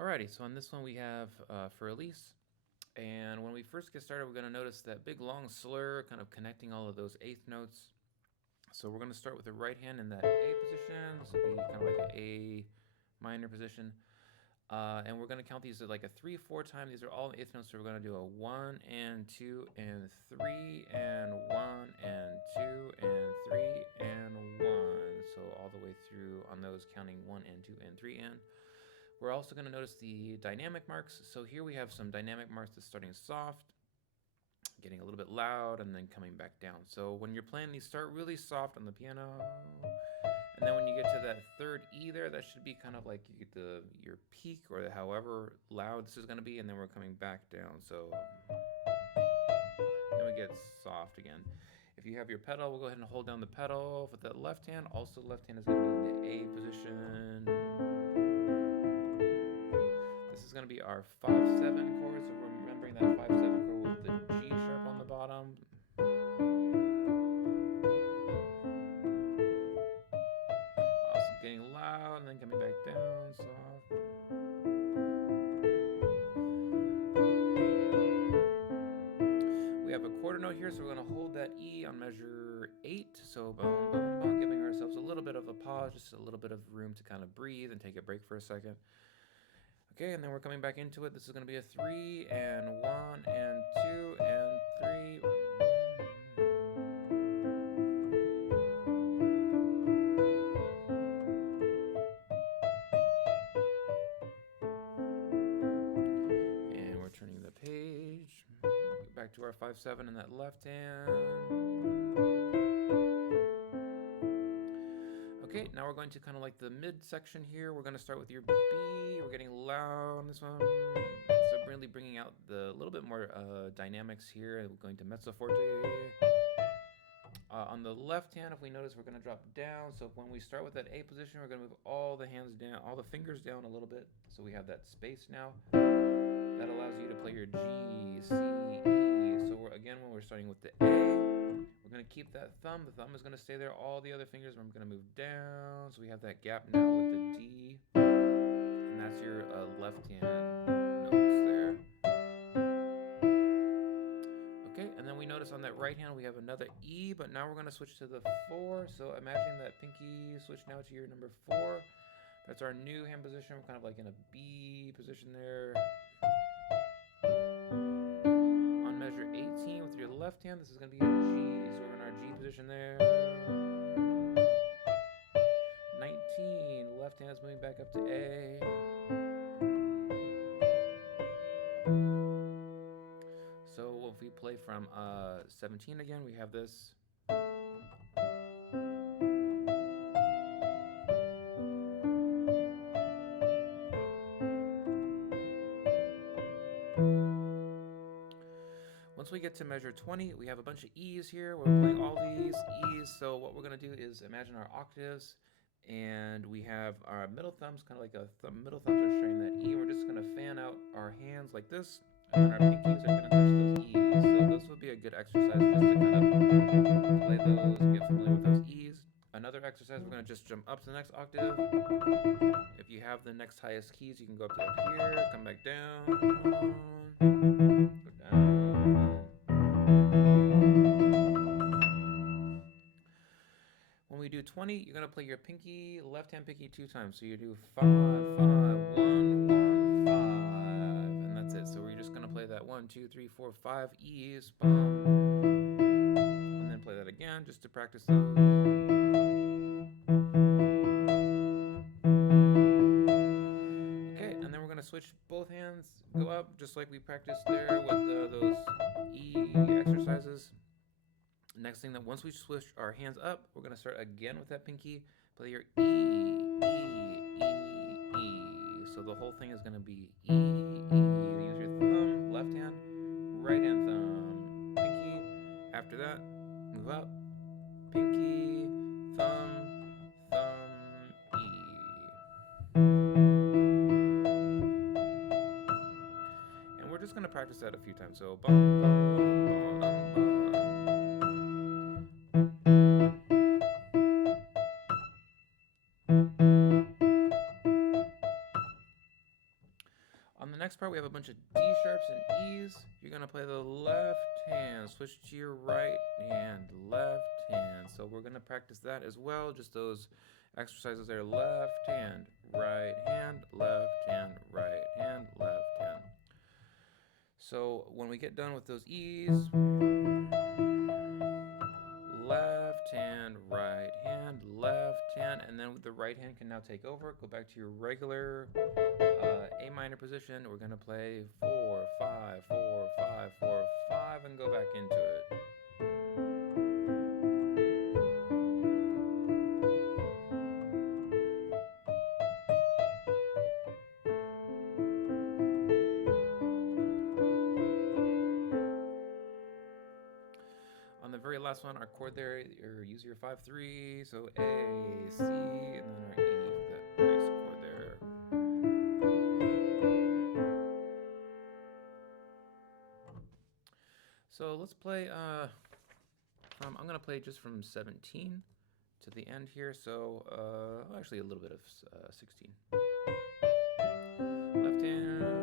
Alrighty, so on this one we have for Elise. And when we first get started, we're going to notice that big long slur kind of connecting all of those eighth notes. So we're going to start with the right hand in that A position. This will be kind of like an A minor position. And we're going to count these at like a 3-4 time. These are all eighth notes, so we're going to do a 1 and 2 and 3 and 1 and 2 and 3 and 1. So all the way through on those, counting 1 and 2 and 3 and. We're also going to notice the dynamic marks. So here we have some dynamic marks that's starting soft, getting a little bit loud, and then coming back down. So when you're playing these, start really soft on the piano, and then when you get to that third E there, that should be kind of like you get your peak, or however loud this is going to be, and then we're coming back down. So then we get soft again. If you have your pedal, we'll go ahead and hold down the pedal with that left hand. Also, left hand is going to be in the A position. This is going to be our 5-7 chord, so remembering that 5-7 chord with the G sharp on the bottom. Awesome, getting loud and then coming back down, soft. We have a quarter note here, so we're going to hold that E on measure 8. So boom, boom, boom, giving ourselves a little bit of a pause, just a little bit of room to kind of breathe and take a break for a second. Okay, and then we're coming back into it. This is going to be a 3 and 1 and 2 and 3. And we're turning the page. Back to our 5-7 in that left hand. Okay, now we're going to kind of like the mid section here. We're going to start with your B. We're getting loud on this one. So really bringing out the little bit more dynamics here. We're going to mezzo forte. On the left hand, if we notice, we're going to drop down. So when we start with that A position, we're going to move all the hands down, all the fingers down a little bit. So we have that space now. That allows you to play your G, C, E. So again, when we're starting with the A, we're going to keep that thumb. The thumb is going to stay there. All the other fingers, we're going to move down. So we have that gap now with the D. And that's your left hand notes there. Okay, and then we notice on that right hand we have another E, but now we're going to switch to the 4. So imagine that pinky switch now to your number 4. That's our new hand position. We're kind of like in a B position there. On measure 18 with your left hand, this is going to be a G. So we're in our G position there. 19, left hand is moving back up to A. So if we play from 17 again, we have this. Once we get to measure 20, we have a bunch of E's here. We're playing all these E's. So what we're going to do is imagine our octaves, and we have our middle thumbs, kind of like middle thumbs are sharing that E. We're just going to fan out our hands like this, and then our pinkies are going to touch those E's. So this would be a good exercise just to kind of play those, get familiar with those E's. Another exercise, we're going to just jump up to the next octave. If you have the next highest keys, you can go up to up here, come back down, go down. When we do 20, you're going to play your pinky, left hand pinky 2 times. So you do 5, 5, 1, 1, 5. And that's it. So we're just going to play that 1, 2, 3, 4, 5 E's. And then play that again just to practice those. Okay, and then we're going to switch both hands, go up, just like we practiced there with those E exercises. Next thing, that once we switch our hands up, we're going to start again with that pinky. Play your E, E, E, E. So the whole thing is going to be E, E. Use your thumb, left hand, right hand thumb, pinky. After that, move up, pinky, thumb, thumb, E. And we're just going to practice that a few times. So bum, bum, bum, bum, bum. On the next part, we have a bunch of D sharps and E's. You're going to play the left hand, switch to your right hand, left hand. So we're going to practice that as well, just those exercises there. Left hand, right hand, left hand, right hand, left hand. So when we get done with those E's, left hand, left hand, and then the right hand can now take over. Go back to your regular A minor position. We're gonna play 4, 5, 4, 5, 4, 5, and go back into it. On the very last one, our chord there, use your 5-3, so A, C, and then our E, that nice chord there. So let's play I'm gonna play just from 17 to the end here, so actually a little bit of 16. Left hand.